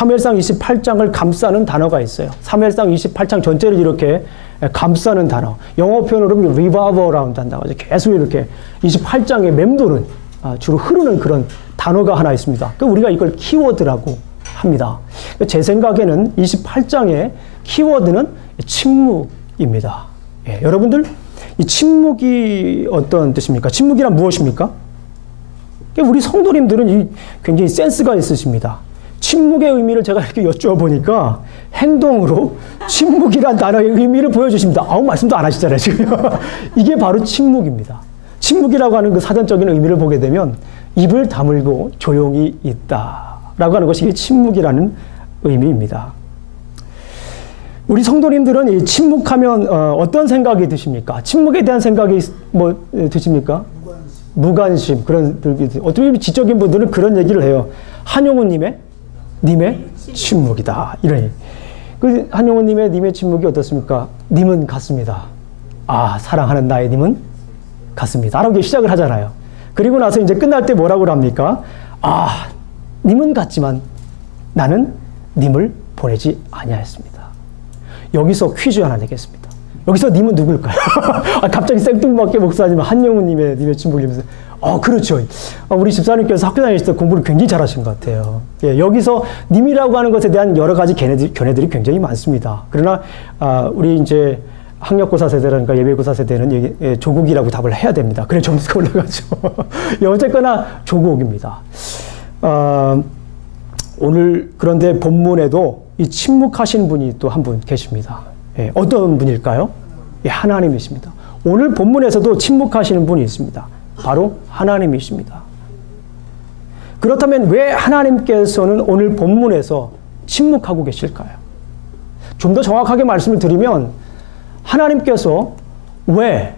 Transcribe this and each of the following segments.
사무엘상 28장을 감싸는 단어가 있어요. 사무엘상 28장 전체를 이렇게 감싸는 단어. 영어 표현으로 revolve around 한다고 하죠. 계속 이렇게 28장에 맴도는, 주로 흐르는 그런 단어가 하나 있습니다. 우리가 이걸 키워드라고 합니다. 제 생각에는 28장의 키워드는 침묵입니다. 예, 여러분들, 이 침묵이 어떤 뜻입니까? 침묵이란 무엇입니까? 우리 성도님들은 굉장히 센스가 있으십니다. 침묵의 의미를 제가 이렇게 여쭤보니까 행동으로 침묵이란 단어의 의미를 보여주십니다. 아무 말씀도 안 하시잖아요, 지금. 이게 바로 침묵입니다. 침묵이라고 하는 그 사전적인 의미를 보게 되면 입을 다물고 조용히 있다라고 하는 것이 침묵이라는 의미입니다. 우리 성도님들은 이 침묵하면 어떤 생각이 드십니까? 침묵에 대한 생각이 드십니까? 무관심. 그런, 어떤 지적인 분들은 그런 얘기를 해요. 한용운 님의 침묵이다. 이런. 그 한용운 님의 침묵이 어떻습니까? 님은 같습니다. 사랑하는 나의 님은 같습니다. 라고 시작을 하잖아요. 그리고 나서 이제 끝날 때 뭐라고 합니까? 님은 같지만 나는 님을 보내지 아니하였습니다. 여기서 퀴즈 하나 내겠습니다. 여기서 님은 누굴까요? 갑자기 생뚱맞게 목사님 한용운 님의 침묵이면서 그렇죠. 우리 집사님께서 학교 다닐 때 공부를 굉장히 잘하신 것 같아요. 예, 여기서 님이라고 하는 것에 대한 여러 가지 견해들이 굉장히 많습니다. 그러나 우리 이제 학력고사 세대라든가 예비고사 세대는 조국이라고 답을 해야 됩니다. 그래 점수가 올라가죠. 어쨌거나 조국입니다. 오늘 그런데 본문에도 이 침묵하신 분이 또 한 분 계십니다. 예, 어떤 분일까요? 예, 하나님이십니다. 오늘 본문에서도 침묵하시는 분이 있습니다. 바로 하나님이십니다. 그렇다면 왜 하나님께서는 오늘 본문에서 침묵하고 계실까요? 좀 더 정확하게 말씀을 드리면 하나님께서 왜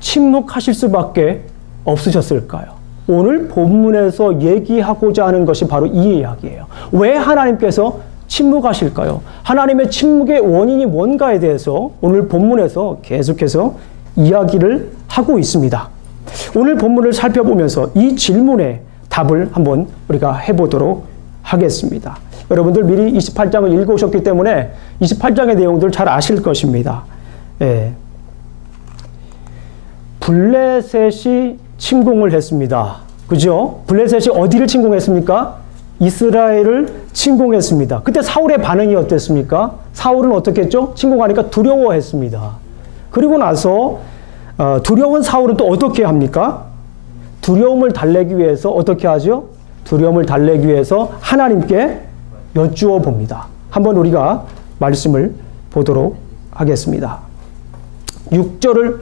침묵하실 수밖에 없으셨을까요? 오늘 본문에서 얘기하고자 하는 것이 바로 이 이야기예요. 왜 하나님께서 침묵하실까요? 하나님의 침묵의 원인이 뭔가에 대해서 오늘 본문에서 계속해서 이야기를 하고 있습니다. 오늘 본문을 살펴보면서 이 질문에 답을 한번 우리가 해보도록 하겠습니다. 여러분들 미리 28장을 읽어오셨기 때문에 28장의 내용들 잘 아실 것입니다. 예. 블레셋이 침공을 했습니다. 그죠? 블레셋이 어디를 침공했습니까? 이스라엘을 침공했습니다. 그때 사울의 반응이 어땠습니까? 사울은 어떻게 했죠? 침공하니까 두려워했습니다. 그리고 나서 두려운 사울은 또 어떻게 합니까? 두려움을 달래기 위해서 어떻게 하죠? 두려움을 달래기 위해서 하나님께 여쭈어 봅니다. 한번 우리가 말씀을 보도록 하겠습니다. 6절을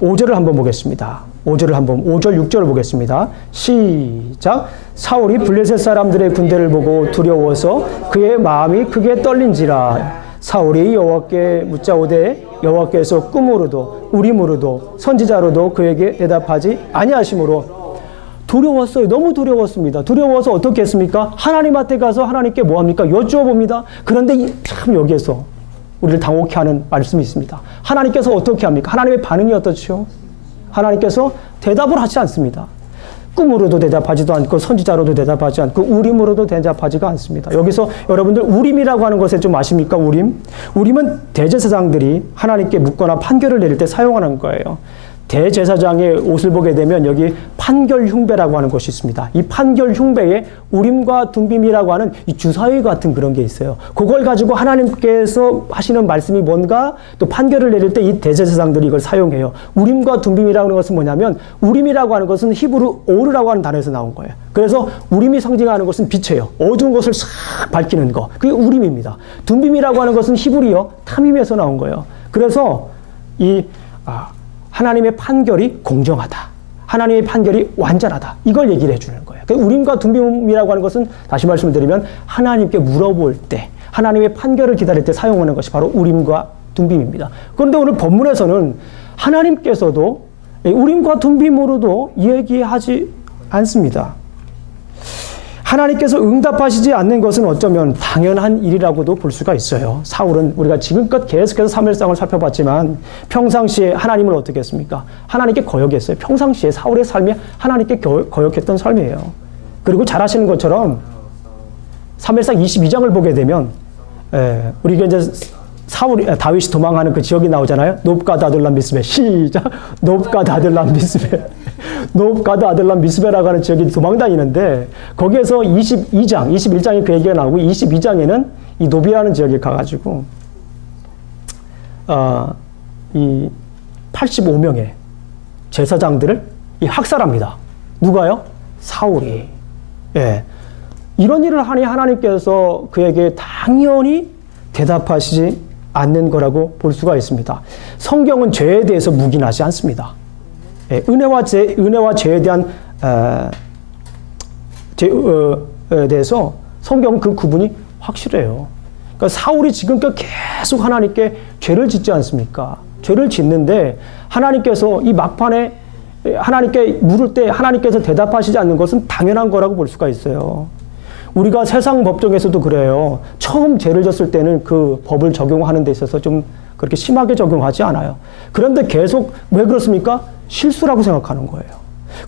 5절을 한번 보겠습니다. 5절 6절을 보겠습니다. 시작. 사울이 블레셋 사람들의 군대를 보고 두려워서 그의 마음이 크게 떨린지라. 사울이 여호와께 묻자오되 여호와께서 꿈으로도 우림으로도 선지자로도 그에게 대답하지 아니하심으로 두려웠어요. 너무 두려웠습니다. 두려워서 어떻게 했습니까? 하나님한테 가서 하나님께 뭐합니까? 여쭈어 봅니다. 그런데 참 여기에서 우리를 당혹해 하는 말씀이 있습니다. 하나님께서 어떻게 합니까? 하나님의 반응이 어떻죠? 하나님께서 대답을 하지 않습니다. 꿈으로도 대답하지도 않고 선지자로도 대답하지 않고 우림으로도 대답하지가 않습니다. 여기서 여러분들 우림이라고 하는 것에 좀 아십니까? 우림은 대제사장들이 하나님께 묻거나 판결을 내릴 때 사용하는 거예요. 대제사장의 옷을 보게 되면 여기 판결 흉배라고 하는 것이 있습니다. 이 판결 흉배에 우림과 둠빔이라고 하는 이 주사위 같은 그런 게 있어요. 그걸 가지고 하나님께서 하시는 말씀이 뭔가 또 판결을 내릴 때 이 대제사장들이 이걸 사용해요. 우림과 둠빔이라고 하는 것은 뭐냐면 우림이라고 하는 것은 히브리 오르라고 하는 단어에서 나온 거예요. 그래서 우림이 상징하는 것은 빛이에요. 어두운 것을 싹 밝히는 거. 그게 우림입니다. 둠빔이라고 하는 것은 히브리어 탐임에서 나온 거예요. 그래서 하나님의 판결이 공정하다. 하나님의 판결이 완전하다. 이걸 얘기를 해주는 거예요. 우림과 둠빔이라고 하는 것은 다시 말씀을 드리면 하나님께 물어볼 때, 하나님의 판결을 기다릴 때 사용하는 것이 바로 우림과 둠빔입니다. 그런데 오늘 본문에서는 하나님께서도 우림과 둠빔으로도 얘기하지 않습니다. 하나님께서 응답하시지 않는 것은 어쩌면 당연한 일이라고도 볼 수가 있어요. 사울은 우리가 지금껏 계속해서 사무엘상을 살펴봤지만 평상시에 하나님을 어떻게 했습니까? 하나님께 거역했어요. 평상시에 사울의 삶이 하나님께 거역했던 삶이에요. 그리고 잘 아시는 것처럼 사무엘상 22장을 보게 되면 우리가 이제 다윗이 도망하는 그 지역이 나오잖아요. 높가드 아둘람 미스베. 시작. 높가드 아둘람 미스베. 높가드 아둘람 미스베라고 하는 지역이 도망다니는데 거기에서 22장, 21장에 그 얘기가 나오고 22장에는 이 노비라는 지역에 가가지고 이 85명의 제사장들을 이 학살합니다. 누가요? 사울이. 예. 이런 일을 하니 하나님께서 그에게 당연히 대답하시지 않는 거라고 볼 수가 있습니다. 성경은 죄에 대해서 묵인하지 않습니다. 예. 은혜와 죄에 대한 죄에 대해서 성경은 그 구분이 확실해요. 그러니까 사울이 지금껏 계속 하나님께 죄를 짓지 않습니까? 죄를 짓는데 하나님께서 이 막판에 하나님께 물을 때 하나님께서 대답하시지 않는 것은 당연한 거라고 볼 수가 있어요. 우리가 세상 법정에서도 그래요. 처음 죄를 졌을 때는 그 법을 적용하는 데 있어서 좀 그렇게 심하게 적용하지 않아요. 그런데 계속 왜 그렇습니까? 실수라고 생각하는 거예요.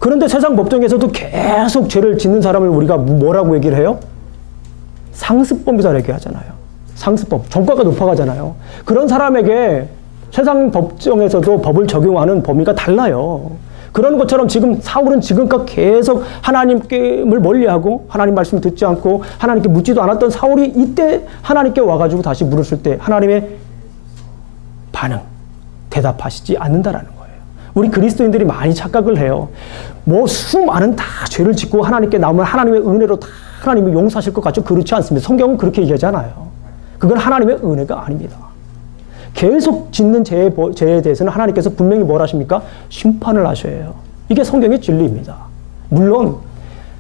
그런데 세상 법정에서도 계속 죄를 짓는 사람을 우리가 뭐라고 얘기를 해요? 상습범이라고 얘기하잖아요. 상습범. 전과가 높아가잖아요. 그런 사람에게 세상 법정에서도 법을 적용하는 범위가 달라요. 그런 것처럼 지금 사울은 지금껏 계속 하나님을 멀리하고 하나님 말씀을 듣지 않고 하나님께 묻지도 않았던 사울이 이때 하나님께 와가지고 다시 물었을 때 하나님의 반응, 대답하시지 않는다라는 거예요. 우리 그리스도인들이 많이 착각을 해요. 뭐 수많은 다 죄를 짓고 하나님께 나오면 하나님의 은혜로 다 하나님이 용서하실 것 같죠? 그렇지 않습니다. 성경은 그렇게 얘기하잖아요. 그건 하나님의 은혜가 아닙니다. 계속 짓는 죄에 대해서는 하나님께서 분명히 뭘 하십니까? 심판을 하셔요. 이게 성경의 진리입니다. 물론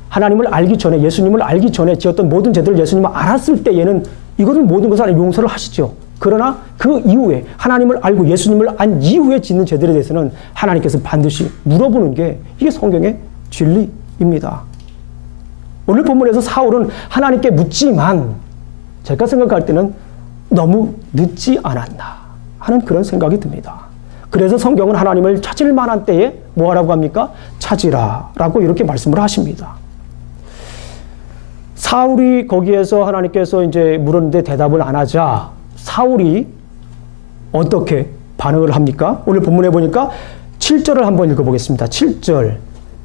하나님을 알기 전에 예수님을 알기 전에 지었던 모든 죄들을 예수님을 알았을 때에는 이것은 모든 것을 하나님 용서를 하시죠. 그러나 그 이후에 하나님을 알고 예수님을 안 이후에 짓는 죄들에 대해서는 하나님께서 반드시 물어보는 게 이게 성경의 진리입니다. 오늘 본문에서 사울은 하나님께 묻지만 제가 생각할 때는 너무 늦지 않았나 하는 그런 생각이 듭니다. 그래서 성경은 하나님을 찾을 만한 때에 뭐 하라고 합니까? 찾으라 라고 이렇게 말씀을 하십니다. 사울이 거기에서 하나님께서 이제 물었는데 대답을 안 하자 사울이 어떻게 반응을 합니까? 오늘 본문에 보니까 7절을 한번 읽어보겠습니다. 7절.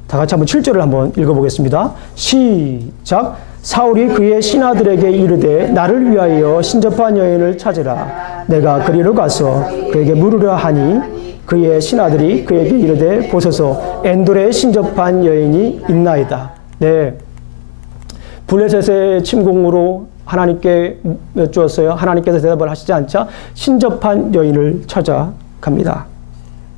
다 같이 한번 7절을 한번 읽어보겠습니다. 시작. 사울이 그의 신하들에게 이르되 나를 위하여 신접한 여인을 찾으라. 내가 그리로 가서 그에게 물으려 하니 그의 신하들이 그에게 이르되 보소서 엔돌에 신접한 여인이 있나이다. 네, 블레셋의 침공으로 하나님께 여쭈었어요. 하나님께서 대답을 하시지 않자 신접한 여인을 찾아갑니다.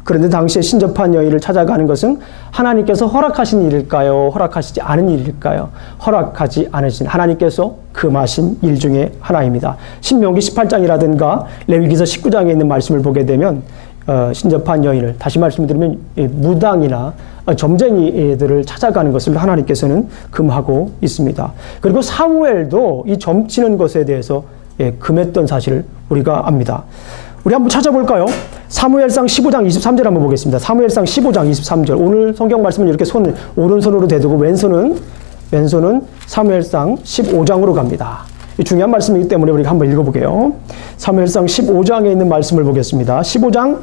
그런데 당시에 신접한 여인을 찾아가는 것은 하나님께서 허락하신 일일까요? 허락하시지 않은 일일까요? 허락하지 않으신 하나님께서 금하신 일 중에 하나입니다. 신명기 18장이라든가 레위기서 19장에 있는 말씀을 보게 되면 신접한 여인을 다시 말씀드리면 무당이나 점쟁이들을 찾아가는 것을 하나님께서는 금하고 있습니다. 그리고 사무엘도 이 점치는 것에 대해서 금했던 사실을 우리가 압니다. 우리 한번 찾아볼까요? 사무엘상 15장 23절 한번 보겠습니다. 사무엘상 15장 23절. 오늘 성경 말씀은 이렇게 손을 오른손으로 대두고 왼손은 사무엘상 15장으로 갑니다. 이 중요한 말씀이기 때문에 우리가 한번 읽어볼게요. 사무엘상 15장에 있는 말씀을 보겠습니다. 15장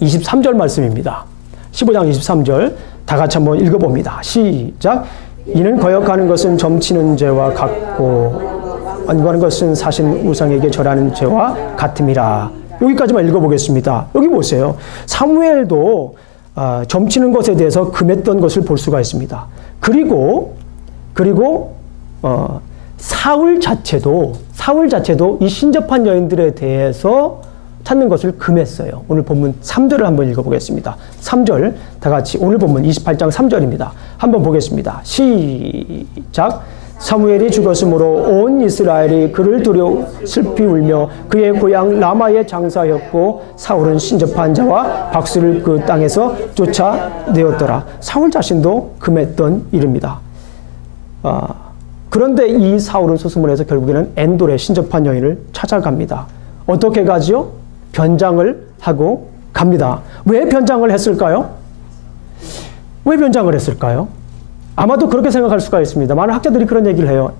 23절 말씀입니다. 15장 23절 다 같이 한번 읽어봅니다. 시작. 이는 거역하는 것은 점치는 죄와 같고 안구하는 것은 사신 우상에게 절하는 죄와 같음이라. 여기까지만 읽어보겠습니다. 여기 보세요. 사무엘도 점치는 것에 대해서 금했던 것을 볼 수가 있습니다. 그리고 사울 자체도 이 신접한 여인들에 대해서 찾는 것을 금했어요. 오늘 본문 3절을 한번 읽어보겠습니다. 3절 다 같이 오늘 본문 28장 3절입니다. 한번 보겠습니다. 시작. 사무엘이 죽었으므로 온 이스라엘이 그를 두려워 슬피 울며 그의 고향 라마에 장사였고 사울은 신접한 자와 박수를 그 땅에서 쫓아내었더라. 사울 자신도 금했던 일입니다. 그런데 이 사울은 소수문에서 결국에는 엔돌의 신접한 여인을 찾아갑니다. 어떻게 가지요? 변장을 하고 갑니다. 왜 변장을 했을까요? 왜 변장을 했을까요? 아마도 그렇게 생각할 수가 있습니다. 많은 학자들이 그런 얘기를 해요.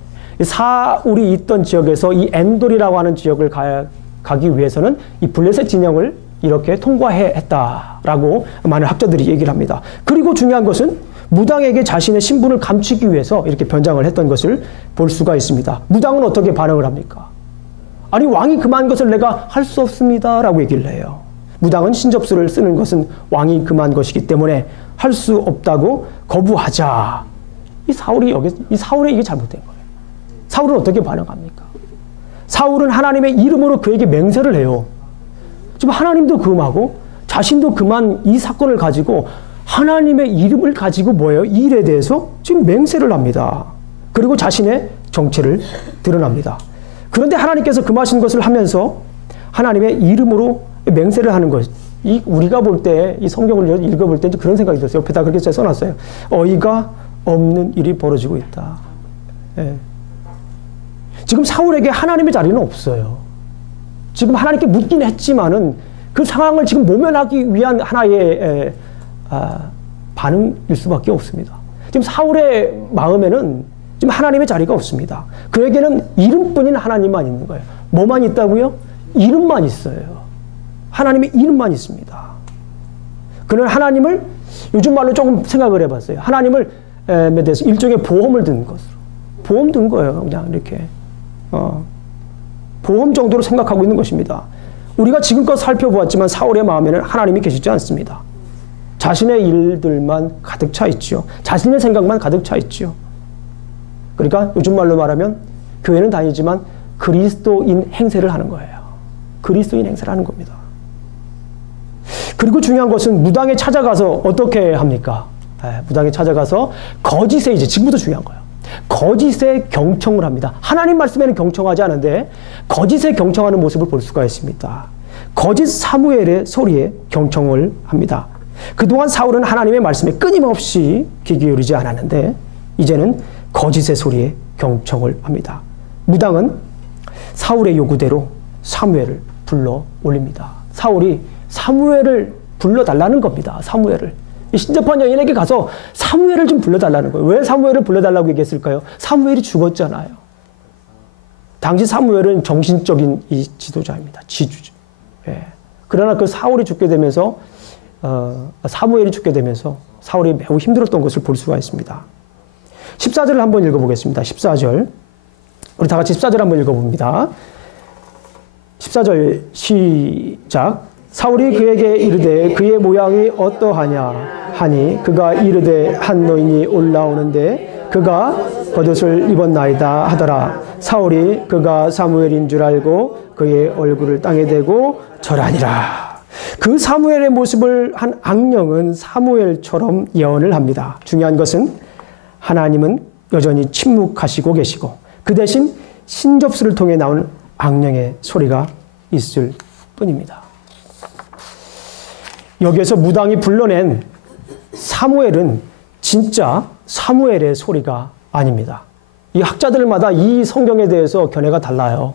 사울이 있던 지역에서 이 엔돌이라고 하는 지역을 가기 위해서는 이 블레셋 진영을 이렇게 통과해야 했다라고 많은 학자들이 얘기를 합니다. 그리고 중요한 것은 무당에게 자신의 신분을 감추기 위해서 이렇게 변장을 했던 것을 볼 수가 있습니다. 무당은 어떻게 반응을 합니까? 아니, 왕이 금한 것을 내가 할 수 없습니다 라고 얘기를 해요. 무당은 신접수를 쓰는 것은 왕이 금한 것이기 때문에 할 수 없다고 거부하자. 이 사울의 이게 잘못된 거예요. 사울은 어떻게 반응합니까? 사울은 하나님의 이름으로 그에게 맹세를 해요. 지금 하나님도 금하고 자신도 금한 이 사건을 가지고 하나님의 이름을 가지고 뭐예요? 이 일에 대해서 지금 맹세를 합니다. 그리고 자신의 정체를 드러납니다. 그런데 하나님께서 금하신 것을 하면서 하나님의 이름으로 맹세를 하는 것, 우리가 볼 때 이 성경을 읽어볼 때 그런 생각이 들었어요. 옆에다 그렇게 써놨어요. 어이가 없는 일이 벌어지고 있다. 예. 지금 사울에게 하나님의 자리는 없어요. 지금 하나님께 묻긴 했지만은 그 상황을 지금 모면하기 위한 하나의 반응일 수밖에 없습니다. 지금 사울의 마음에는 지금 하나님의 자리가 없습니다. 그에게는 이름뿐인 하나님만 있는 거예요. 뭐만 있다고요? 이름만 있어요. 하나님의 이름만 있습니다. 그는 하나님을 요즘 말로 조금 생각을 해봤어요. 하나님을 대해서 일종의 보험을 든 것으로. 보험 든 거예요. 그냥 이렇게. 보험 정도로 생각하고 있는 것입니다. 우리가 지금껏 살펴보았지만 사울의 마음에는 하나님이 계시지 않습니다. 자신의 일들만 가득 차 있죠. 자신의 생각만 가득 차 있죠. 그러니까 요즘 말로 말하면 교회는 다니지만 그리스도인 행세를 하는 거예요. 그리스도인 행세를 하는 겁니다. 그리고 중요한 것은 무당에 찾아가서 어떻게 합니까? 무당에 찾아가서 거짓에 이제 지금부터 중요한 거예요. 거짓에 경청을 합니다. 하나님 말씀에는 경청하지 않은데 거짓에 경청하는 모습을 볼 수가 있습니다. 거짓 사무엘의 소리에 경청을 합니다. 그동안 사울은 하나님의 말씀에 끊임없이 귀 기울이지 않았는데 이제는 거짓의 소리에 경청을 합니다. 무당은 사울의 요구대로 사무엘을 불러 올립니다. 사울이 사무엘을 불러달라는 겁니다. 사무엘을. 이 신접한 여인에게 가서 사무엘을 좀 불러달라는 거예요. 왜 사무엘을 불러달라고 얘기했을까요? 사무엘이 죽었잖아요. 당시 사무엘은 정신적인 이 지도자입니다. 지주죠. 예. 그러나 그 사울이 죽게 되면서 사무엘이 죽게 되면서 사울이 매우 힘들었던 것을 볼 수가 있습니다. 14절을 한번 읽어보겠습니다. 14절. 우리 다 같이 14절 한번 읽어봅니다. 14절 시작. 사울이 그에게 이르되 그의 모양이 어떠하냐 하니 그가 이르되 한 노인이 올라오는데 그가 겉옷을 입었나이다 하더라. 사울이 그가 사무엘인 줄 알고 그의 얼굴을 땅에 대고 절하니라. 그 사무엘의 모습을 한 악령은 사무엘처럼 예언을 합니다. 중요한 것은 하나님은 여전히 침묵하시고 계시고 그 대신 신접수를 통해 나오는 악령의 소리가 있을 뿐입니다. 여기에서 무당이 불러낸 사무엘은 진짜 사무엘의 소리가 아닙니다. 이 학자들마다 이 성경에 대해서 견해가 달라요.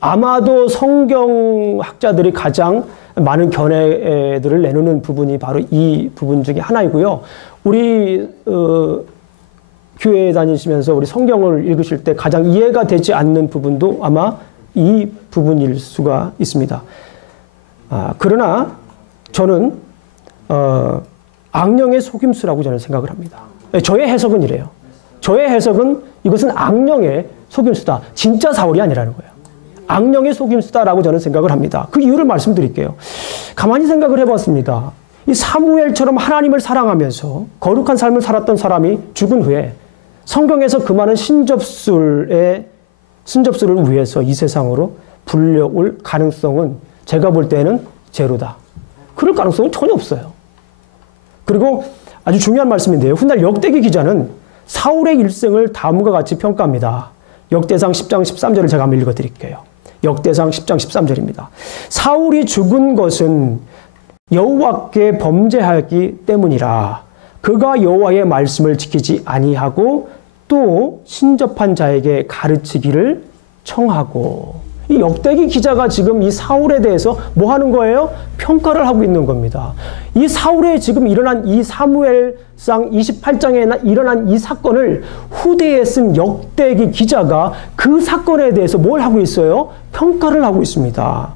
아마도 성경 학자들이 가장 많은 견해들을 내놓는 부분이 바로 이 부분 중에 하나이고요. 우리 교회에 다니시면서 우리 성경을 읽으실 때 가장 이해가 되지 않는 부분도 아마 이 부분일 수가 있습니다. 그러나 저는 악령의 속임수라고 저는 생각을 합니다. 저의 해석은 이래요. 저의 해석은 이것은 악령의 속임수다. 진짜 사울이 아니라는 거예요. 악령의 속임수다라고 저는 생각을 합니다. 그 이유를 말씀드릴게요. 가만히 생각을 해봤습니다. 이 사무엘처럼 하나님을 사랑하면서 거룩한 삶을 살았던 사람이 죽은 후에 성경에서 그 많은 신접수를 위해서 이 세상으로 불려올 가능성은 제가 볼 때는 제로다. 그럴 가능성은 전혀 없어요. 그리고 아주 중요한 말씀인데요. 훗날 역대기 기자는 사울의 일생을 다음과 같이 평가합니다. 역대상 10장 13절을 제가 한번 읽어드릴게요. 역대상 10장 13절입니다. 사울이 죽은 것은 여호와께 범죄하였기 때문이라. 그가 여호와의 말씀을 지키지 아니하고 또 신접한 자에게 가르치기를 청하고. 이 역대기 기자가 지금 이 사울에 대해서 뭐 하는 거예요? 평가를 하고 있는 겁니다. 이 사울에 지금 일어난 이 사무엘상 28장에 일어난 이 사건을 후대에 쓴 역대기 기자가 그 사건에 대해서 뭘 하고 있어요? 평가를 하고 있습니다.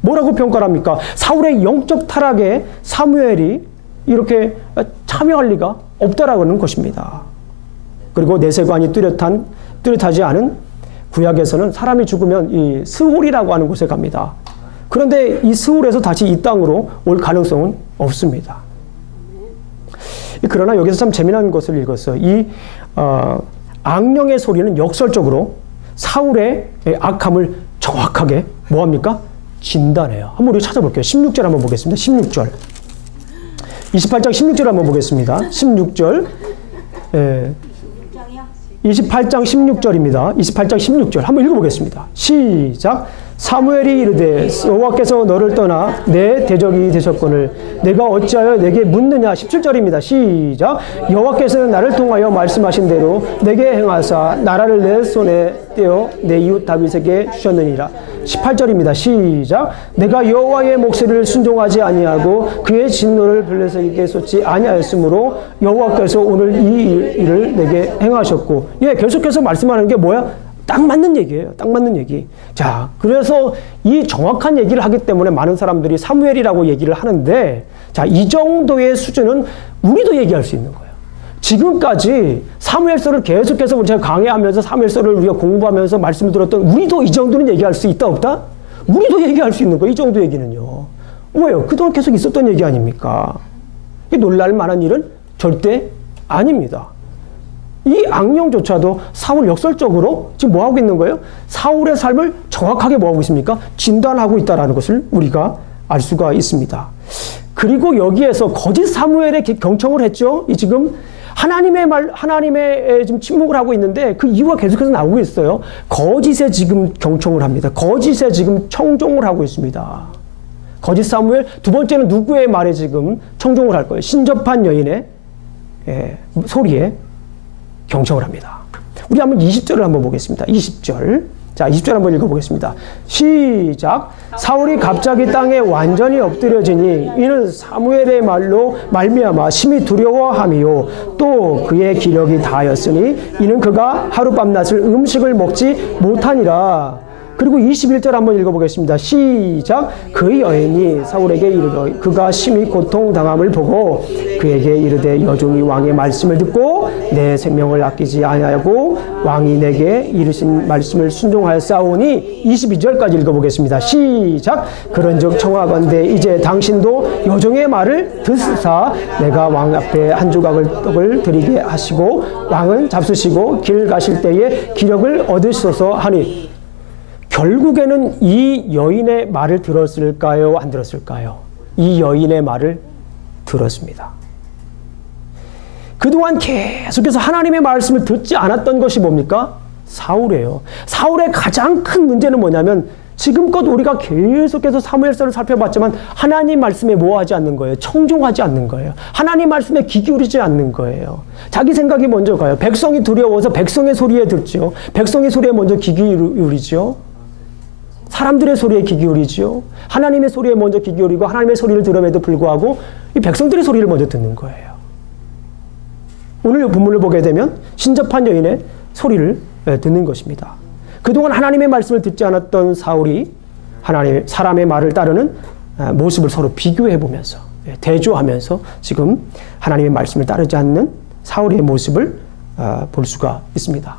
뭐라고 평가를 합니까? 사울의 영적 타락에 사무엘이 이렇게 참여할 리가 없다라고 하는 것입니다. 그리고 내세관이 뚜렷하지 않은 구약에서는 사람이 죽으면 이 스홀이라고 하는 곳에 갑니다. 그런데 이 스홀에서 다시 이 땅으로 올 가능성은 없습니다. 그러나 여기서 참 재미난 것을 읽었어요. 이 악령의 소리는 역설적으로 사울의 악함을 정확하게 뭐합니까? 진단해요. 한번 우리 찾아볼게요. 16절 한번 보겠습니다. 16절. 28장 16절 한번 보겠습니다. 16절. 28장 16절입니다. 28장 16절 한번 읽어보겠습니다. 시작. 사무엘이 이르되 여호와께서 너를 떠나 내 대적이 되셨거늘 내가 어찌하여 내게 묻느냐. 17절입니다. 시작. 여호와께서는 나를 통하여 말씀하신 대로 내게 행하사 나라를 내 손에 떼어 내 이웃 다윗에게 주셨느니라. 18절입니다. 시작. 내가 여호와의 목소리를 순종하지 아니하고 그의 진노를 블레셋에게 쏟지 아니하였으므로 여호와께서 오늘 이 일을 내게 행하셨고. 예, 계속해서 말씀하는 게 뭐야? 딱 맞는 얘기예요. 딱 맞는 얘기. 자, 그래서 이 정확한 얘기를 하기 때문에 많은 사람들이 사무엘이라고 얘기를 하는데, 자, 이 정도의 수준은 우리도 얘기할 수 있는 거예요. 지금까지 사무엘서를 계속해서 제가 강의하면서 사무엘서를 우리가 공부하면서 말씀을 들었던 우리도 이 정도는 얘기할 수 있다 없다? 우리도 얘기할 수 있는 거예요. 이 정도 얘기는요. 왜요? 그동안 계속 있었던 얘기 아닙니까? 놀랄 만한 일은 절대 아닙니다. 이 악령조차도 사울 역설적으로 지금 뭐하고 있는 거예요? 사울의 삶을 정확하게 뭐하고 있습니까? 진단하고 있다는 것을 우리가 알 수가 있습니다. 그리고 여기에서 거짓 사무엘에 경청을 했죠. 이 지금 하나님의 지금 침묵을 하고 있는데 그 이유가 계속해서 나오고 있어요. 거짓에 지금 경청을 합니다. 거짓에 지금 청종을 하고 있습니다. 거짓 사무엘, 두 번째는 누구의 말에 지금 청종을 할 거예요? 신접한 여인의 소리에 경청을 합니다. 우리 한번 20절을 한번 보겠습니다. 20절. 자, 20절 한번 읽어보겠습니다. 시작. 사울이 갑자기 땅에 완전히 엎드려지니 이는 사무엘의 말로 말미암아 심히 두려워함이요 또 그의 기력이 다하였으니 이는 그가 하룻밤낮을 음식을 먹지 못하니라. 그리고 21절 한번 읽어보겠습니다. 시작. 그 여인이 사울에게 이르러 그가 심히 고통당함을 보고 그에게 이르되 여종이 왕의 말씀을 듣고 내 생명을 아끼지 아니하고 왕이 내게 이르신 말씀을 순종하였사오니 22절까지 읽어보겠습니다. 시작. 그런즉 청하건대 이제 당신도 여종의 말을 듣사 내가 왕 앞에 한 조각을 떡을 드리게 하시고 왕은 잡수시고 길 가실 때에 기력을 얻으소서 하니. 결국에는 이 여인의 말을 들었을까요? 안 들었을까요? 이 여인의 말을 들었습니다. 그동안 계속해서 하나님의 말씀을 듣지 않았던 것이 뭡니까? 사울이에요. 사울의 가장 큰 문제는 뭐냐면 지금껏 우리가 계속해서 사무엘서를 살펴봤지만 하나님 말씀에 뭐하지 않는 거예요? 청종하지 않는 거예요. 하나님 말씀에 귀 기울이지 않는 거예요. 자기 생각이 먼저 가요. 백성이 두려워서 백성의 소리에 듣죠. 백성의 소리에 먼저 귀 기울이죠. 사람들의 소리에 귀 기울이죠. 하나님의 소리에 먼저 귀 기울이고 하나님의 소리를 들음에도 불구하고 이 백성들의 소리를 먼저 듣는 거예요. 오늘 본문을 보게 되면 신접한 여인의 소리를 듣는 것입니다. 그동안 하나님의 말씀을 듣지 않았던 사울이 사람의 말을 따르는 모습을 서로 비교해 보면서 대조하면서 지금 하나님의 말씀을 따르지 않는 사울의 모습을 볼 수가 있습니다.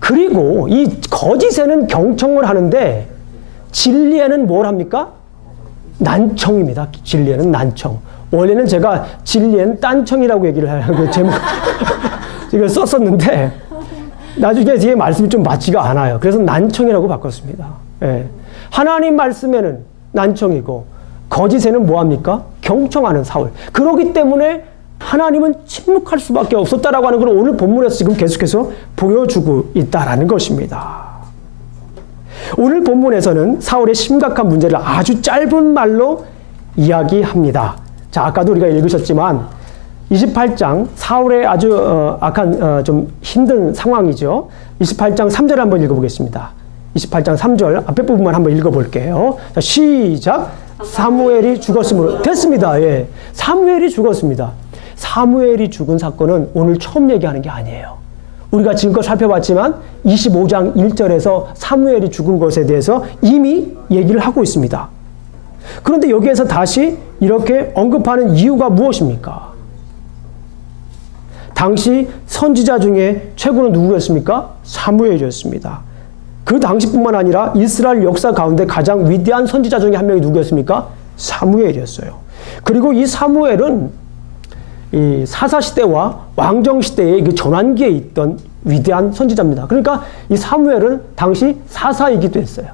그리고 이 거짓에는 경청을 하는데 진리에는 뭘 합니까? 난청입니다. 진리에는 난청. 원래는 제가 진리에는 딴청이라고 얘기를 하려고 제목 이걸 썼었는데 나중에 뒤에 말씀이 좀 맞지가 않아요. 그래서 난청이라고 바꿨습니다. 예. 하나님 말씀에는 난청이고 거짓에는 뭐합니까? 경청하는 사울. 그렇기 때문에 하나님은 침묵할 수밖에 없었다라고 하는 걸 오늘 본문에서 지금 계속해서 보여주고 있다라는 것입니다. 오늘 본문에서는 사울의 심각한 문제를 아주 짧은 말로 이야기합니다. 자, 아까도 우리가 읽으셨지만 28장 사울의 아주 악한 좀 힘든 상황이죠. 28장 3절 한번 읽어보겠습니다. 28장 3절 앞에 부분만 한번 읽어볼게요. 자, 시작. 사무엘이 죽었으므로 됐습니다. 예. 사무엘이 죽었습니다. 사무엘이 죽은 사건은 오늘 처음 얘기하는 게 아니에요. 우리가 지금껏 살펴봤지만 25장 1절에서 사무엘이 죽은 것에 대해서 이미 얘기를 하고 있습니다. 그런데 여기에서 다시 이렇게 언급하는 이유가 무엇입니까? 당시 선지자 중에 최고는 누구였습니까? 사무엘이었습니다. 그 당시뿐만 아니라 이스라엘 역사 가운데 가장 위대한 선지자 중에 한 명이 누구였습니까? 사무엘이었어요. 그리고 이 사무엘은 이 사사시대와 왕정시대의 그 전환기에 있던 위대한 선지자입니다. 그러니까 이 사무엘은 당시 사사이기도 했어요.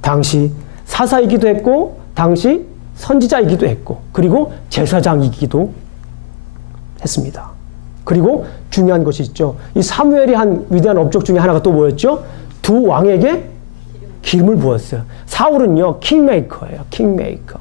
당시 사사이기도 했고, 당시 선지자이기도 했고, 그리고 제사장이기도 했습니다. 그리고 중요한 것이 있죠. 이 사무엘이 한 위대한 업적 중에 하나가 또 뭐였죠? 두 왕에게 기름을 부었어요. 사울은요, 킹메이커예요. 킹메이커.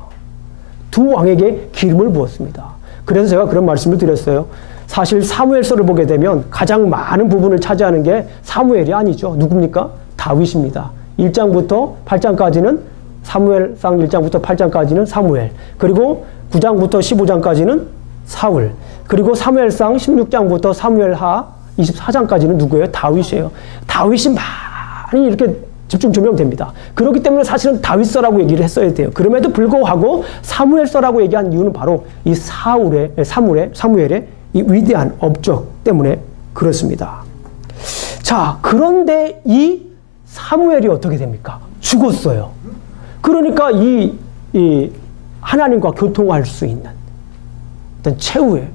두 왕에게 기름을 부었습니다. 그래서 제가 그런 말씀을 드렸어요. 사실 사무엘서를 보게 되면 가장 많은 부분을 차지하는 게 사무엘이 아니죠. 누굽니까? 다윗입니다. 1장부터 8장까지는 사무엘상 1장부터 8장까지는 사무엘. 그리고 9장부터 15장까지는 사울. 그리고 사무엘상 16장부터 사무엘하 24장까지는 누구예요? 다윗이에요. 다윗이 많이 이렇게 집중 조명됩니다. 그렇기 때문에 사실은 다윗서라고 얘기를 했어야 돼요. 그럼에도 불구하고 사무엘서라고 얘기한 이유는 바로 이 사무엘의 이 위대한 업적 때문에 그렇습니다. 자, 그런데 이 사무엘이 어떻게 됩니까? 죽었어요. 그러니까 이 하나님과 교통할 수 있는 어떤 최후의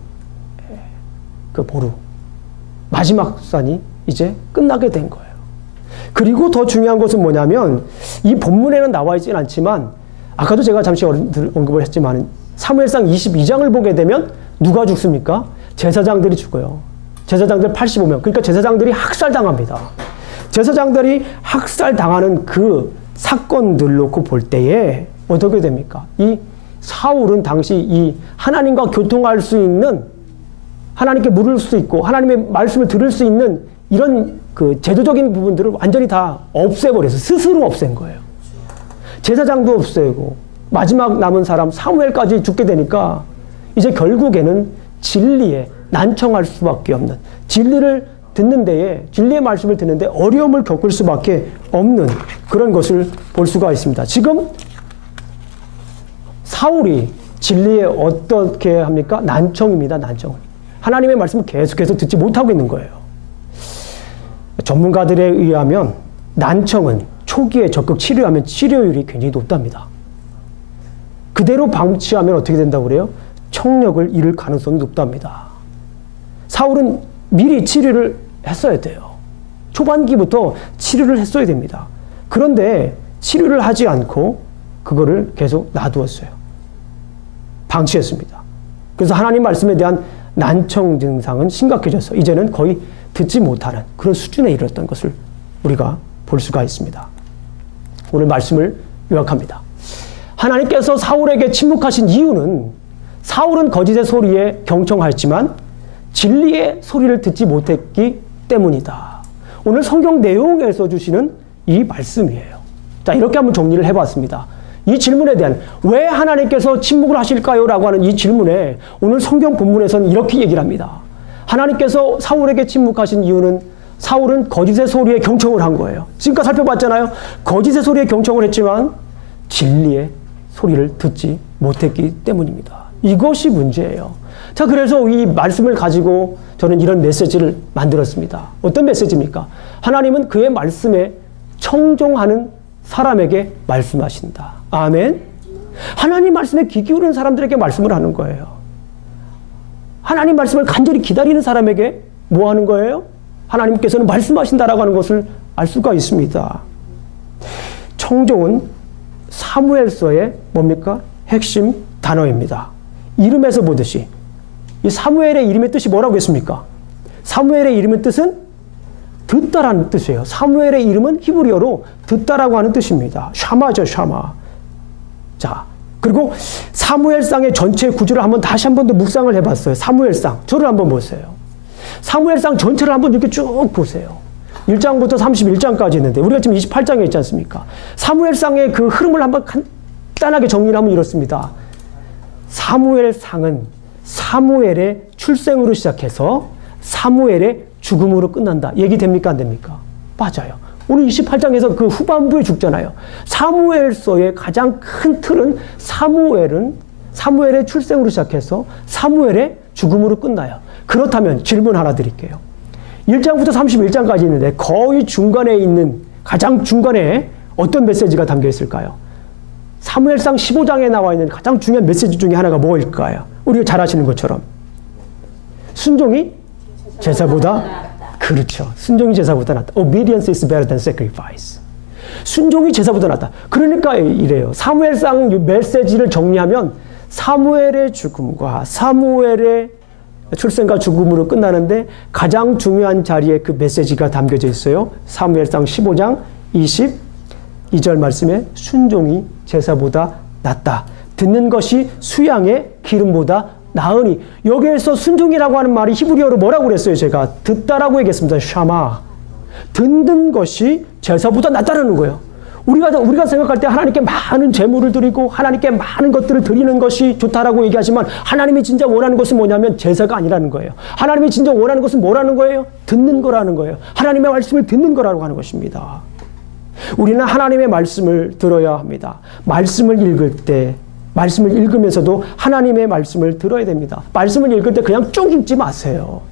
그 보루, 마지막 산이 이제 끝나게 된 거예요. 그리고 더 중요한 것은 뭐냐면 이 본문에는 나와 있지는 않지만 아까도 제가 잠시 언급을 했지만 사무엘상 22장을 보게 되면 누가 죽습니까? 제사장들이 죽어요. 제사장들 85명. 그러니까 제사장들이 학살당합니다. 제사장들이 학살당하는 그 사건들 놓고 볼 때에 어떻게 됩니까? 이 사울은 당시 이 하나님과 교통할 수 있는, 하나님께 물을 수 있고 하나님의 말씀을 들을 수 있는 이런 그 제도적인 부분들을 완전히 다 없애버려서 스스로 없앤 거예요. 제사장도 없애고 마지막 남은 사람 사무엘까지 죽게 되니까 이제 결국에는 진리에 난청할 수밖에 없는, 진리를 듣는 데에, 진리의 말씀을 듣는데 어려움을 겪을 수밖에 없는 그런 것을 볼 수가 있습니다. 지금 사울이 진리에 어떻게 합니까? 난청입니다. 난청. 하나님의 말씀을 계속해서 듣지 못하고 있는 거예요. 전문가들에 의하면 난청은 초기에 적극 치료하면 치료율이 굉장히 높답니다. 그대로 방치하면 어떻게 된다고 그래요? 청력을 잃을 가능성이 높답니다. 사울은 미리 치료를 했어야 돼요. 초반기부터 치료를 했어야 됩니다. 그런데 치료를 하지 않고 그거를 계속 놔두었어요. 방치했습니다. 그래서 하나님 말씀에 대한 난청 증상은 심각해져서 이제는 거의 듣지 못하는 그런 수준에 이르렀던 것을 우리가 볼 수가 있습니다. 오늘 말씀을 요약합니다. 하나님께서 사울에게 침묵하신 이유는 사울은 거짓의 소리에 경청하였지만 진리의 소리를 듣지 못했기 때문이다. 오늘 성경 내용에서 주시는 이 말씀이에요. 자, 이렇게 한번 정리를 해봤습니다. 이 질문에 대한 왜 하나님께서 침묵을 하실까요? 라고 하는 이 질문에 오늘 성경 본문에서는 이렇게 얘기를 합니다. 하나님께서 사울에게 침묵하신 이유는 사울은 거짓의 소리에 경청을 한 거예요. 지금까지 살펴봤잖아요. 거짓의 소리에 경청을 했지만 진리의 소리를 듣지 못했기 때문입니다. 이것이 문제예요. 자, 그래서 이 말씀을 가지고 저는 이런 메시지를 만들었습니다. 어떤 메시지입니까? 하나님은 그의 말씀에 청종하는 사람에게 말씀하신다. 아멘. 하나님 말씀에 귀 기울이는 사람들에게 말씀을 하는 거예요. 하나님 말씀을 간절히 기다리는 사람에게 뭐 하는 거예요? 하나님께서는 말씀하신다라고 하는 것을 알 수가 있습니다. 청종은 사무엘서의 뭡니까? 핵심 단어입니다. 이름에서 보듯이 이 사무엘의 이름의 뜻이 뭐라고 했습니까? 사무엘의 이름의 뜻은 듣다라는 뜻이에요. 사무엘의 이름은 히브리어로 듣다라고 하는 뜻입니다. 샤마죠, 샤마. 자, 그리고 사무엘상의 전체 구조를 다시 한 번 더 묵상을 해봤어요. 사무엘상. 저를 한번 보세요. 사무엘상 전체를 한번 이렇게 쭉 보세요. 1장부터 31장까지 있는데 우리가 지금 28장에 있지 않습니까? 사무엘상의 그 흐름을 한번 간단하게 정리를 하면 이렇습니다. 사무엘상은 사무엘의 출생으로 시작해서 사무엘의 죽음으로 끝난다. 얘기됩니까? 안 됩니까? 맞아요. 오늘 28장에서 그 후반부에 죽잖아요. 사무엘서의 가장 큰 틀은 사무엘의 출생으로 시작해서 사무엘의 죽음으로 끝나요. 그렇다면 질문 하나 드릴게요. 1장부터 31장까지 있는데 거의 중간에 있는 가장 중간에 어떤 메시지가 담겨 있을까요? 사무엘상 15장에 나와 있는 가장 중요한 메시지 중에 하나가 뭐일까요? 우리가 잘 아시는 것처럼 순종이 제사보다 그렇죠. 순종이 제사보다 낫다. Obedience is better than sacrifice. 순종이 제사보다 낫다. 그러니까 이래요. 사무엘상 메시지를 정리하면 사무엘의 죽음과 사무엘의 출생과 죽음으로 끝나는데 가장 중요한 자리에 그 메시지가 담겨져 있어요. 사무엘상 15장 22절 말씀에 순종이 제사보다 낫다. 듣는 것이 수양의 기름보다 나으니. 여기에서 순종이라고 하는 말이 히브리어로 뭐라고 그랬어요? 제가 듣다라고 얘기했습니다. 샤마. 듣는 것이 제사보다 낫다라는 거예요. 우리가 생각할 때 하나님께 많은 재물을 드리고 하나님께 많은 것들을 드리는 것이 좋다라고 얘기하지만 하나님이 진짜 원하는 것은 뭐냐면 제사가 아니라는 거예요. 하나님이 진짜 원하는 것은 뭐라는 거예요? 듣는 거라는 거예요. 하나님의 말씀을 듣는 거라고 하는 것입니다. 우리는 하나님의 말씀을 들어야 합니다. 말씀을 읽을 때 말씀을 읽으면서도 하나님의 말씀을 들어야 됩니다. 말씀을 읽을 때 그냥 쭉 읽지 마세요.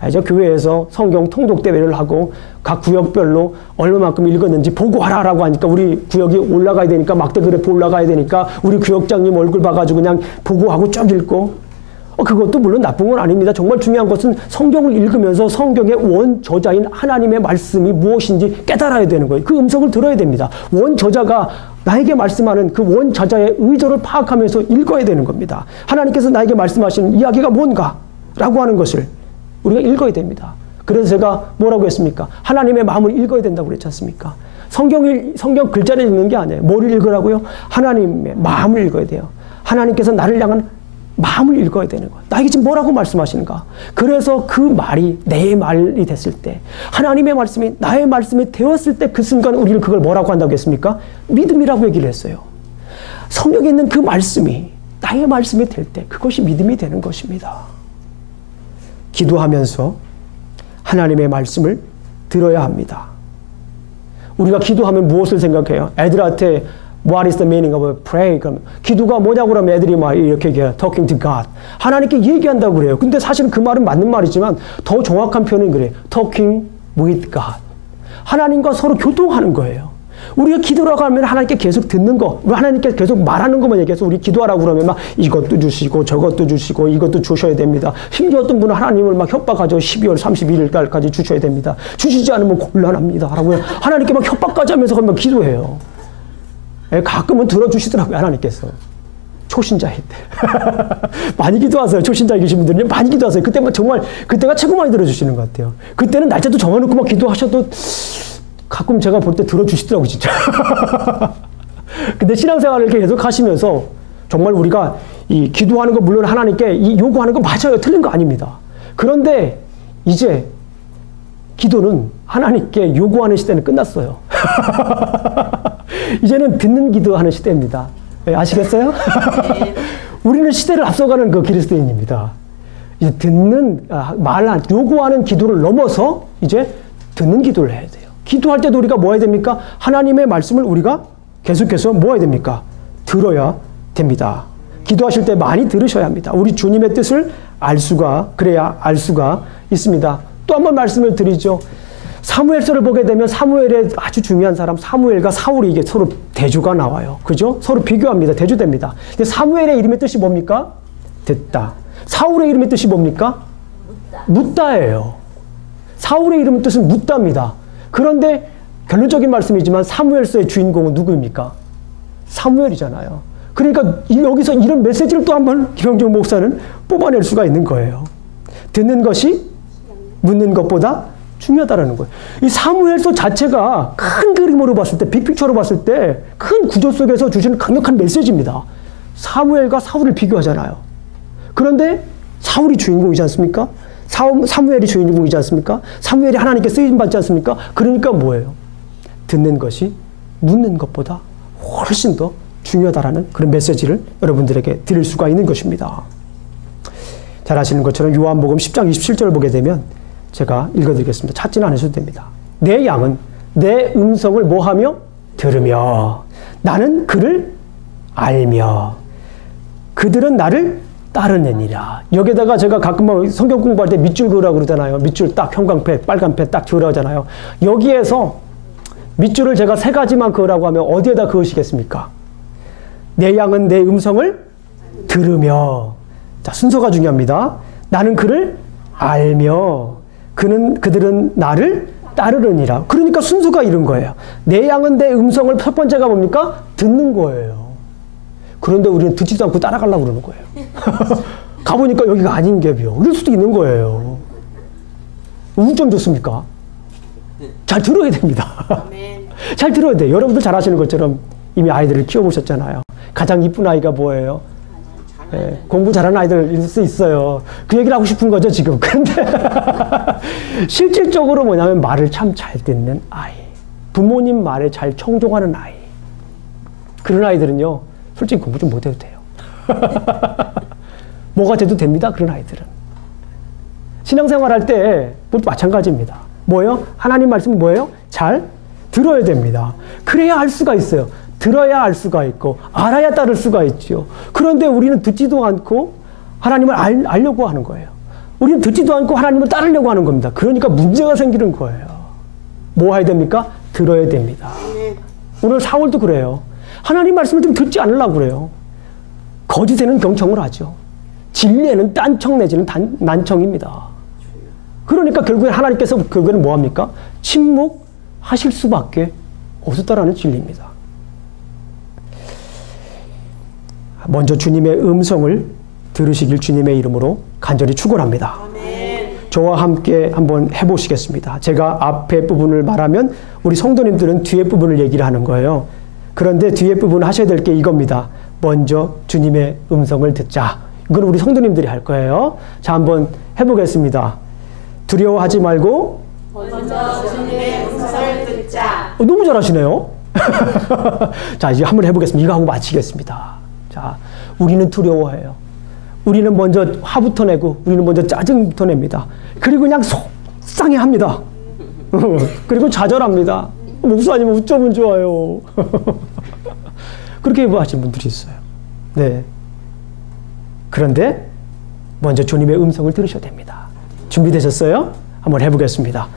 알죠? 교회에서 성경 통독 대회를 하고 각 구역별로 얼마만큼 읽었는지 보고하라라고 하니까 우리 구역이 올라가야 되니까 막대그래프 올라가야 되니까 우리 구역장님 얼굴 봐가지고 그냥 보고하고 쭉 읽고 그것도 물론 나쁜 건 아닙니다. 정말 중요한 것은 성경을 읽으면서 성경의 원저자인 하나님의 말씀이 무엇인지 깨달아야 되는 거예요. 그 음성을 들어야 됩니다. 원저자가 나에게 말씀하는 그 원저자의 의도를 파악하면서 읽어야 되는 겁니다. 하나님께서 나에게 말씀하시는 이야기가 뭔가 라고 하는 것을 우리가 읽어야 됩니다. 그래서 제가 뭐라고 했습니까? 하나님의 마음을 읽어야 된다고 그랬지 않습니까? 성경 글자를 읽는 게 아니에요. 뭐를 읽으라고요? 하나님의 마음을 읽어야 돼요. 하나님께서 나를 향한 마음을 읽어야 되는 거예요. 나에게 지금 뭐라고 말씀하시는가? 그래서 그 말이 내 말이 됐을 때, 하나님의 말씀이 나의 말씀이 되었을 때 그 순간 우리는 그걸 뭐라고 한다고 했습니까? 믿음이라고 얘기를 했어요. 성경에 있는 그 말씀이 나의 말씀이 될 때 그것이 믿음이 되는 것입니다. 기도하면서 하나님의 말씀을 들어야 합니다. 우리가 기도하면 무엇을 생각해요? 애들한테 What is the meaning of pray? 그럼 기도가 뭐냐고 그러면 애들이 막 이렇게 얘기해요. Talking to God. 하나님께 얘기한다고 그래요. 근데 사실은 그 말은 맞는 말이지만 더 정확한 표현은 그래요. Talking with God. 하나님과 서로 교통하는 거예요. 우리가 기도라고 하면 하나님께 계속 듣는 거, 하나님께 계속 말하는 것만 얘기해서 우리 기도하라고 그러면 막 이것도 주시고 저것도 주시고 이것도 주셔야 됩니다. 심지어 어떤 분은 하나님을 막 협박하죠. 12월 31일까지 주셔야 됩니다. 주시지 않으면 곤란합니다. 라고 하나님께 막 협박까지 하면서 그러면 기도해요. 가끔은 들어주시더라고요. 하나님께서. 초신자일 때. 많이 기도하세요. 초신자에 계신 분들은 많이 기도하세요. 그때 정말 그때가 최고 많이 들어주시는 것 같아요. 그때는 날짜도 정해놓고 막 기도하셔도 가끔 제가 볼 때 들어주시더라고요. 진짜. 근데 신앙생활을 이렇게 계속 하시면서 정말 우리가 이 기도하는 거 물론 하나님께 이 요구하는 거 맞아요. 틀린 거 아닙니다. 그런데 이제 기도는 하나님께 요구하는 시대는 끝났어요. 이제는 듣는 기도하는 시대입니다. 네, 아시겠어요? 네. 우리는 시대를 앞서가는 그 그리스도인입니다. 이제 요구하는 기도를 넘어서 이제 듣는 기도를 해야 돼요. 기도할 때도 우리가 뭐 해야 됩니까? 하나님의 말씀을 우리가 계속해서 뭐 해야 됩니까? 들어야 됩니다. 기도하실 때 많이 들으셔야 합니다. 우리 주님의 뜻을 그래야 알 수가 있습니다. 또 한 번 말씀을 드리죠. 사무엘서를 보게 되면 사무엘의 아주 중요한 사람 사무엘과 사울이 이게 서로 대조가 나와요. 그죠? 서로 비교합니다. 대조됩니다. 근데 사무엘의 이름의 뜻이 뭡니까? 듣다. 사울의 이름의 뜻이 뭡니까? 묻다예요. 사울의 이름의 뜻은 묻다입니다. 그런데 결론적인 말씀이지만 사무엘서의 주인공은 누구입니까? 사무엘이잖아요. 그러니까 여기서 이런 메시지를 또 한번 김영정 목사는 뽑아낼 수가 있는 거예요. 듣는 것이 묻는 것보다 중요하다는 거예요. 이 사무엘서 자체가 큰 그림으로 봤을 때, 빅픽처로 봤을 때 큰 구조 속에서 주시는 강력한 메시지입니다. 사무엘과 사울을 비교하잖아요. 그런데 사울이 주인공이지 않습니까? 사무엘이 주인공이지 않습니까? 사무엘이 하나님께 쓰임받지 않습니까? 그러니까 뭐예요? 듣는 것이 묻는 것보다 훨씬 더 중요하다라는 그런 메시지를 여러분들에게 드릴 수가 있는 것입니다. 잘 아시는 것처럼 요한복음 10장 27절을 보게 되면 제가 읽어드리겠습니다. 찾지는 않으셔도 됩니다. 내 양은 내 음성을 뭐하며? 들으며 나는 그를 알며 그들은 나를 따르느니라. 여기다가 제가 가끔 성경 공부할 때 밑줄 그으라고 그러잖아요. 밑줄 딱 형광펜, 빨간펜 딱 그으라고 하잖아요. 여기에서 밑줄을 제가 3가지만 그으라고 하면 어디에다 그으시겠습니까? 내 양은 내 음성을 들으며. 자, 순서가 중요합니다. 나는 그를 알며 그들은 나를 따르느니라. 그러니까 순서가 이런 거예요. 내 양은 내 음성을 첫 번째가 뭡니까? 듣는 거예요. 그런데 우리는 듣지도 않고 따라가려고 그러는 거예요. 가보니까 여기가 아닌 갭이요. 이럴 수도 있는 거예요. 운점 좋습니까? 잘 들어야 됩니다. 잘 들어야 돼요. 여러분들 잘 아시는 것처럼 이미 아이들을 키워보셨잖아요. 가장 이쁜 아이가 뭐예요? 공부 잘하는 아이들일 수 있어요. 그 얘기를 하고 싶은 거죠, 지금. 그런데 실질적으로 뭐냐면 말을 참 잘 듣는 아이. 부모님 말에 잘 청종하는 아이. 그런 아이들은요, 솔직히 공부 좀 못해도 돼요. 뭐가 돼도 됩니다, 그런 아이들은. 신앙생활 할 때 마찬가지입니다. 뭐예요? 하나님 말씀은 뭐예요? 잘 들어야 됩니다. 그래야 알 수가 있어요. 들어야 알 수가 있고 알아야 따를 수가 있죠. 그런데 우리는 듣지도 않고 하나님을 알려고 하는 거예요. 우리는 듣지도 않고 하나님을 따르려고 하는 겁니다. 그러니까 문제가 생기는 거예요. 뭐 해야 됩니까? 들어야 됩니다. 오늘 사울도 그래요. 하나님 말씀을 좀 듣지 않으려고 그래요. 거짓에는 경청을 하죠. 진리에는 딴청 내지는 난청입니다. 그러니까 결국엔 하나님께서 결국에는 뭐합니까? 침묵하실 수밖에 없었다라는 진리입니다. 먼저 주님의 음성을 들으시길 주님의 이름으로 간절히 축원합니다. 저와 함께 한번 해보시겠습니다. 제가 앞에 부분을 말하면 우리 성도님들은 뒤에 부분을 얘기를 하는 거예요. 그런데 뒤에 부분 하셔야 될 게 이겁니다. 먼저 주님의 음성을 듣자. 이건 우리 성도님들이 할 거예요. 자, 한번 해보겠습니다. 두려워하지 말고 먼저 주님의 음성을 듣자. 너무 잘하시네요. 자, 이제 한번 해보겠습니다. 이거 하고 마치겠습니다. 자, 우리는 두려워해요. 우리는 먼저 화부터 내고 우리는 먼저 짜증부터 냅니다. 그리고 그냥 속상해합니다. 그리고 좌절합니다. 목사님 어쩌면 좋아요. 그렇게 하시는 분들이 있어요. 네. 그런데 먼저 주님의 음성을 들으셔야 됩니다. 준비되셨어요? 한번 해보겠습니다.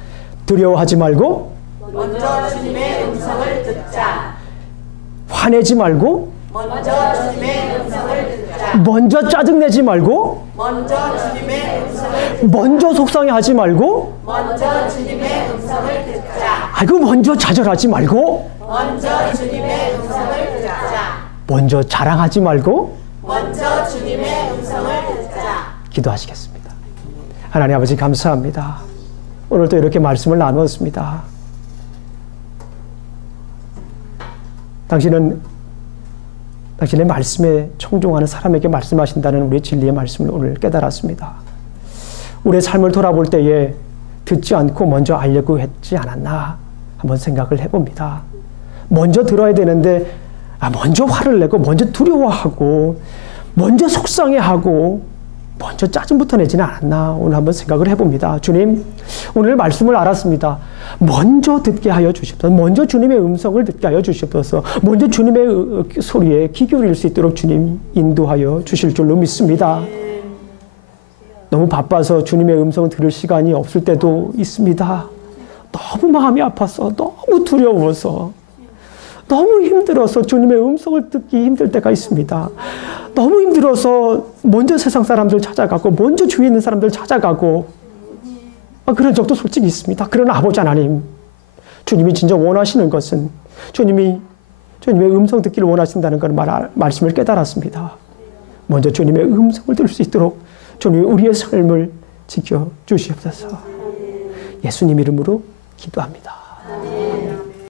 두려워하지 말고 먼저 주님의 음성을 듣자. 화내지 말고 먼저 주님의 음성을 듣자. 먼저 짜증내지 말고 먼저 주님의 음성을 먼저 속상해하지 말고 먼저 주님의 음성을 듣자. 아이고 먼저 좌절하지 말고 먼저 주님의 음성을 듣자. 먼저 자랑하지 말고 먼저 주님의 음성을 듣자. 기도하시겠습니다. 하나님 아버지 감사합니다. 오늘도 이렇게 말씀을 나누었습니다. 당신은 당신의 말씀에 청종하는 사람에게 말씀하신다는 우리의 진리의 말씀을 오늘 깨달았습니다. 우리의 삶을 돌아볼 때에 듣지 않고 먼저 알려고 했지 않았나 한번 생각을 해봅니다. 먼저 들어야 되는데 먼저 화를 내고 먼저 두려워하고 먼저 속상해하고 먼저 짜증부터 내지는 않았나 오늘 한번 생각을 해봅니다. 주님, 오늘 말씀을 알았습니다. 먼저 듣게 하여 주시옵소서. 먼저 주님의 음성을 듣게 하여 주시옵소서. 먼저 주님의 소리에 귀 기울일 수 있도록 주님 인도하여 주실 줄로 믿습니다. 너무 바빠서 주님의 음성을 들을 시간이 없을 때도 있습니다. 너무 마음이 아파서, 너무 두려워서, 너무 힘들어서 주님의 음성을 듣기 힘들 때가 있습니다. 너무 힘들어서 먼저 세상 사람들 찾아가고 먼저 주위에 있는 사람들 찾아가고 그런 적도 솔직히 있습니다. 그러나 아버지 하나님, 주님이 진짜 원하시는 것은 주님의 음성 듣기를 원하신다는 그런 말씀을 깨달았습니다. 먼저 주님의 음성을 들을 수 있도록 주님이 우리의 삶을 지켜주시옵소서. 예수님 이름으로 기도합니다.